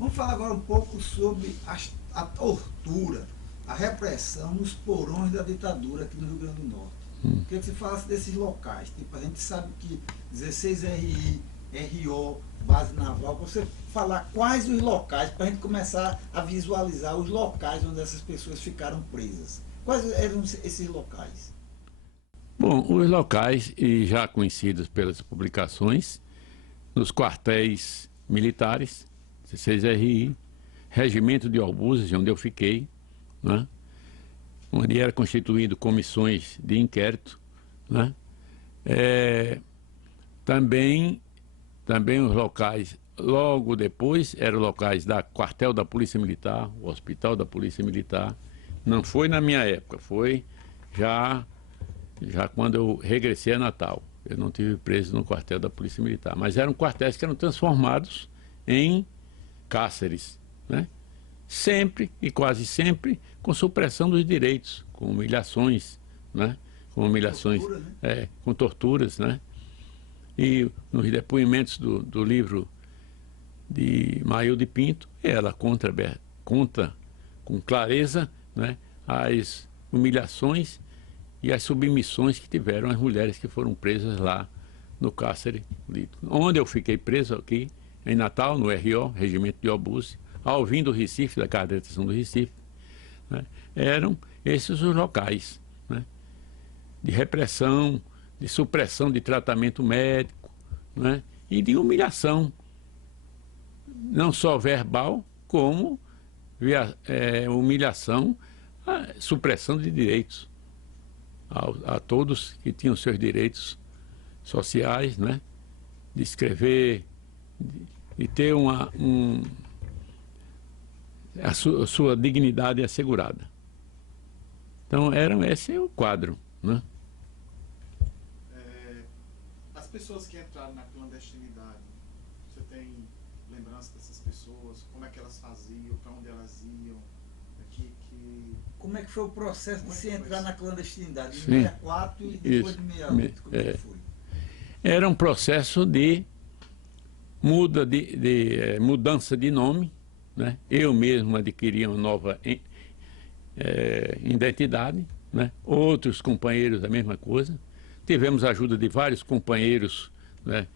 Vamos falar agora um pouco sobre a tortura, a repressão nos porões da ditadura aqui no Rio Grande do Norte. Queria que você falasse desses locais. Tipo, a gente sabe que 16RI, RO, base naval, você falar quais os locais, para a gente começar a visualizar os locais onde essas pessoas ficaram presas. Quais eram esses locais? Bom, os locais, e já conhecidos pelas publicações, nos quartéis militares, 16RI, Regimento de Obuses, onde eu fiquei, né? Onde era constituído comissões de inquérito, né? Também os locais, logo depois, eram locais da quartel da Polícia Militar, o hospital da Polícia Militar. Não foi na minha época, foi já quando eu regressei a Natal. Eu não tive preso no quartel da Polícia Militar, mas eram quartéis que eram transformados em cárceres, né? Sempre e quase sempre com supressão dos direitos, com humilhações, né? Com humilhações, Tortura, né? com torturas, né? E nos depoimentos do livro de Mailde Pinto, ela conta com clareza, né, as humilhações e as submissões que tiveram as mulheres que foram presas lá no cárcere, onde eu fiquei preso aqui, em Natal, no RO, Regimento de Obuses, ao vim do Recife, da Casa de Detenção do Recife, né? Eram esses os locais, né, de repressão, de supressão de tratamento médico, né, e de humilhação, não só verbal, como humilhação, supressão de direitos a todos que tinham seus direitos sociais, né, de escrever, de ter a sua dignidade assegurada. Então, esse é o quadro, né? As pessoas que entraram na clandestinidade, você tem lembrança dessas pessoas? Como é que elas faziam? Para onde elas iam? Como é que foi o processo de se entrar na clandestinidade? Em Sim. 64 e depois de 68, como é que foi? Era um processo de mudança de nome, né? Eu mesmo adquiri uma nova identidade, né? Outros companheiros a mesma coisa. Tivemos a ajuda de vários companheiros, né,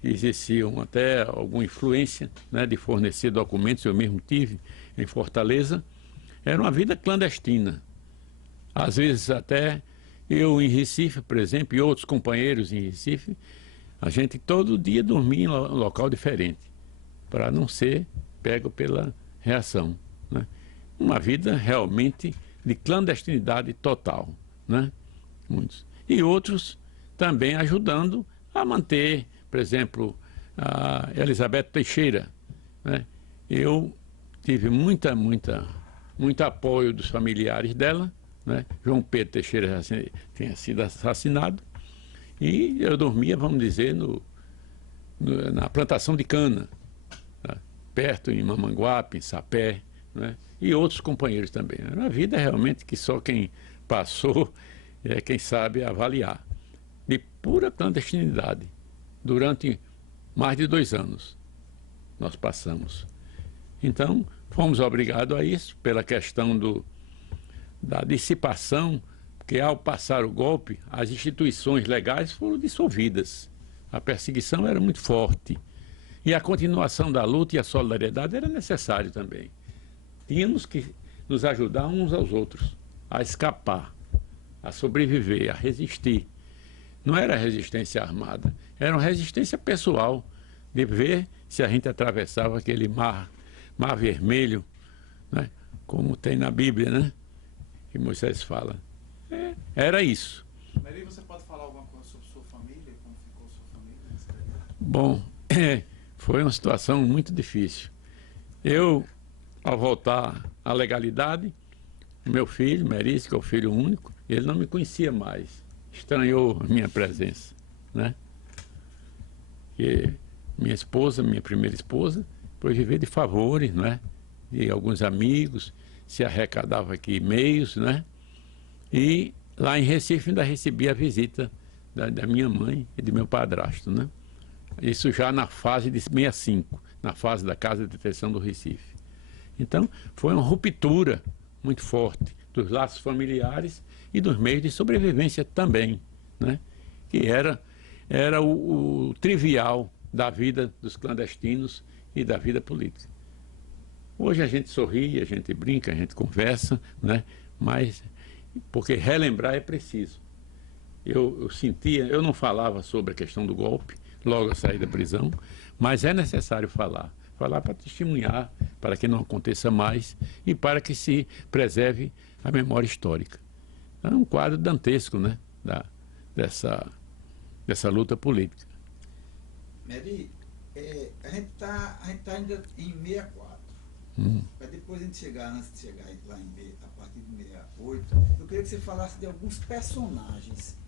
que exerciam até alguma influência, né, de fornecer documentos. Eu mesmo tive em Fortaleza. Era uma vida clandestina. Às vezes até eu em Recife, por exemplo, e outros companheiros em Recife, a gente todo dia dormia em um local diferente, para não ser pego pela reação, né? Uma vida realmente de clandestinidade total, né? Muitos. E outros também ajudando a manter, por exemplo, a Elizabeth Teixeira, né? Eu tive muito apoio dos familiares dela, né? João Pedro Teixeira já tinha sido assassinado e eu dormia, vamos dizer, na plantação de cana, tá? Perto em Mamanguape, em Sapé, né? E outros companheiros também. Era uma vida realmente que só quem passou quem sabe avaliar. De pura clandestinidade. Durante mais de 2 anos nós passamos. Então, fomos obrigados a isso pela questão da dissipação, porque ao passar o golpe, as instituições legais foram dissolvidas. A perseguição era muito forte. E a continuação da luta e a solidariedade era necessário também. Tínhamos que nos ajudar uns aos outros a escapar, a sobreviver, a resistir. Não era resistência armada, era uma resistência pessoal, de ver se a gente atravessava aquele mar vermelho, né? Como tem na Bíblia, né? Que Moisés fala. Era isso. Mary, você pode falar alguma coisa sobre sua família? Como ficou sua família nesse período? Bom, foi uma situação muito difícil. Eu, ao voltar à legalidade, meu filho, Merício, que é o filho único, ele não me conhecia mais. Estranhou a minha presença, né? E minha esposa, minha primeira esposa, foi viver de favores, né? De alguns amigos, se arrecadava aqui e-mails, né? E lá em Recife ainda recebi a visita da minha mãe e do meu padrasto, né? Isso já na fase de 65. na fase da Casa de Detenção do Recife. Então, foi uma ruptura muito forte dos laços familiares e dos meios de sobrevivência também, né? Que era o trivial da vida dos clandestinos e da vida política. Hoje a gente sorri, a gente brinca, a gente conversa, né? Mas, porque relembrar é preciso. Eu sentia, eu não falava sobre a questão do golpe, logo a sair da prisão, mas é necessário falar para testemunhar, para que não aconteça mais e para que se preserve a memória histórica. É um quadro dantesco, né, dessa luta política. Meri, a gente tá ainda em 64. Mas depois antes de chegar lá a partir de 68, eu queria que você falasse de alguns personagens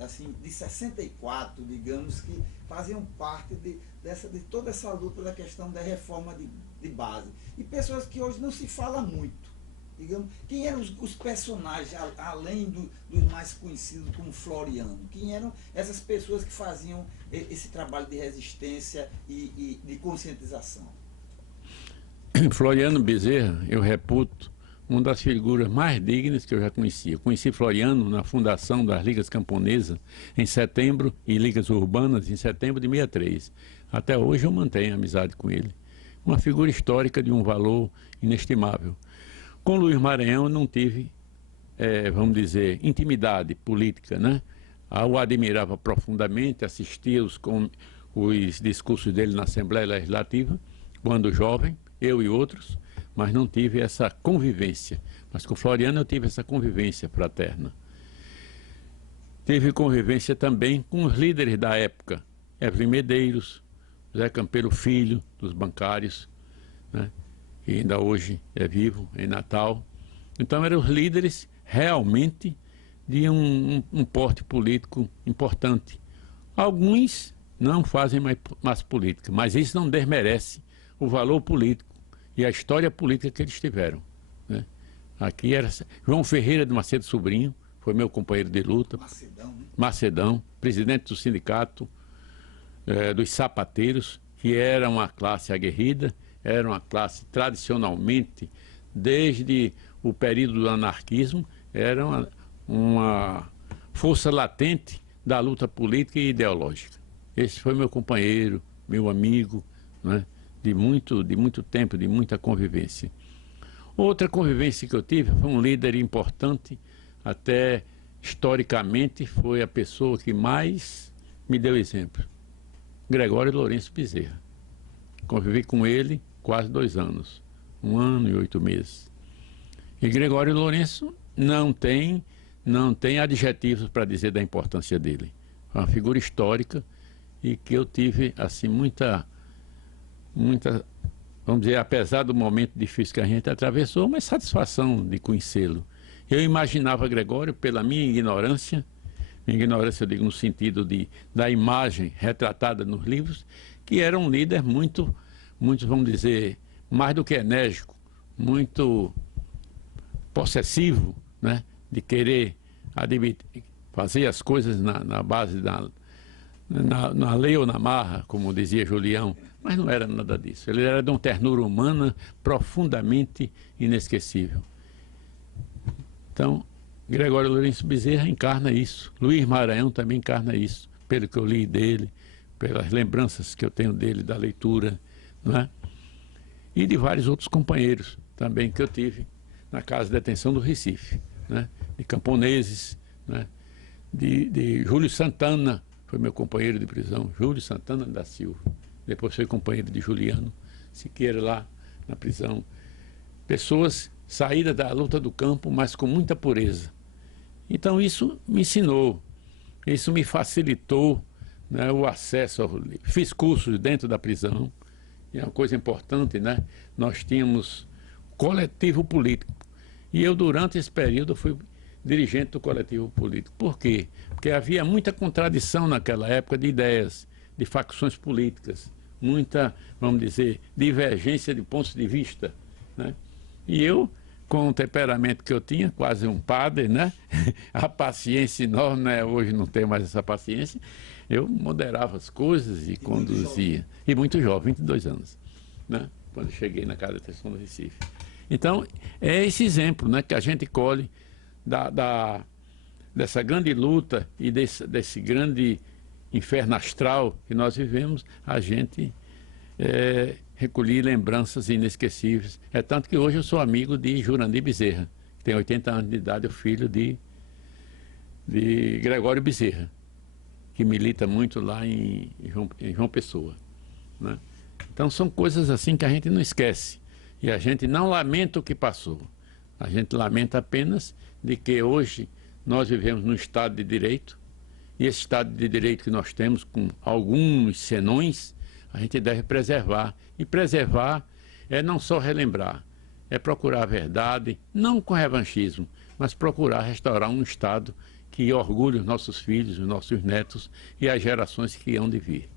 assim, de 64, digamos, que faziam parte de toda essa luta da questão da reforma de base. E pessoas que hoje não se fala muito. Digamos, quem eram os personagens, além dos mais conhecidos como Floriano? Quem eram essas pessoas que faziam esse trabalho de resistência e de conscientização? Floriano Bezerra, eu reputo uma das figuras mais dignas que eu já conhecia. Conheci Floriano na fundação das Ligas Camponesas em setembro e Ligas Urbanas em setembro de 63. Até hoje eu mantenho amizade com ele. Uma figura histórica de um valor inestimável. Com Luiz Maranhão eu não tive, vamos dizer, intimidade política, né? Eu o admirava profundamente, assistia os discursos dele na Assembleia Legislativa, quando jovem, eu e outros, mas não tive essa convivência. Mas com Floriano eu tive essa convivência fraterna. Tive convivência também com os líderes da época, Evelyn Medeiros, Zé Campeiro Filho, dos bancários, né? Que ainda hoje é vivo, em Natal. Então eram os líderes realmente de um porte político importante. Alguns não fazem mais política, mas isso não desmerece o valor político e a história política que eles tiveram, né? Aqui era João Ferreira de Macedo Sobrinho, foi meu companheiro de luta. Macedão, né? Macedão, presidente do sindicato dos sapateiros, que era uma classe aguerrida, era uma classe tradicionalmente, desde o período do anarquismo, era uma força latente da luta política e ideológica. Esse foi meu companheiro, meu amigo, né? De muito tempo, de muita convivência. Outra convivência que eu tive foi um líder importante, até historicamente foi a pessoa que mais me deu exemplo. Gregório Lourenço Bezerra. Convivi com ele quase 2 anos, 1 ano e 8 meses. E Gregório Lourenço não tem adjetivos para dizer da importância dele. É uma figura histórica e que eu tive assim muita, vamos dizer, apesar do momento difícil que a gente atravessou, mas satisfação de conhecê-lo. Eu imaginava Gregório, pela minha ignorância eu digo no sentido da imagem retratada nos livros, que era um líder muito, vamos dizer, mais do que enérgico, muito possessivo, né? De querer fazer as coisas na base na lei ou na marra, como dizia Julião, mas não era nada disso. Ele era de uma ternura humana profundamente inesquecível. Então, Gregório Lourenço Bezerra encarna isso. Luiz Maranhão também encarna isso, pelo que eu li dele, pelas lembranças que eu tenho dele, da leitura, não é? E de vários outros companheiros também que eu tive na Casa de Detenção do Recife, né? De camponeses, né? De Júlio Santana, foi meu companheiro de prisão, Júlio Santana da Silva. Depois foi companheiro de Juliano Siqueira lá na prisão. Pessoas saídas da luta do campo, mas com muita pureza. Então isso me ensinou, isso me facilitou, né, o acesso ao livro. Fiz cursos dentro da prisão, e é uma coisa importante, né? Nós tínhamos coletivo político. E eu, durante esse período, fui dirigente do coletivo político. Por quê? Porque havia muita contradição naquela época de ideias, de facções políticas, muita, vamos dizer, divergência de pontos de vista, né? E eu com o temperamento que eu tinha, quase um padre, né? A paciência enorme, né? Hoje não tenho mais essa paciência. Eu moderava as coisas e conduzia. E muito jovem, 22 anos, né? Quando cheguei na Casa de Atenção do Recife. Então, é esse exemplo, né, que a gente colhe dessa grande luta e desse grande inferno astral que nós vivemos, a gente recolher lembranças inesquecíveis. É tanto que hoje eu sou amigo de Jurandir Bezerra, que tem 80 anos de idade, é o filho de Gregório Bezerra, que milita muito lá em João Pessoa, né? Então são coisas assim que a gente não esquece. E a gente não lamenta o que passou. A gente lamenta apenas de que hoje nós vivemos num Estado de Direito, e esse Estado de Direito que nós temos, com alguns senões, a gente deve preservar. E preservar é não só relembrar, é procurar a verdade, não com revanchismo, mas procurar restaurar um Estado que orgulhe os nossos filhos, os nossos netos e as gerações que hão de vir.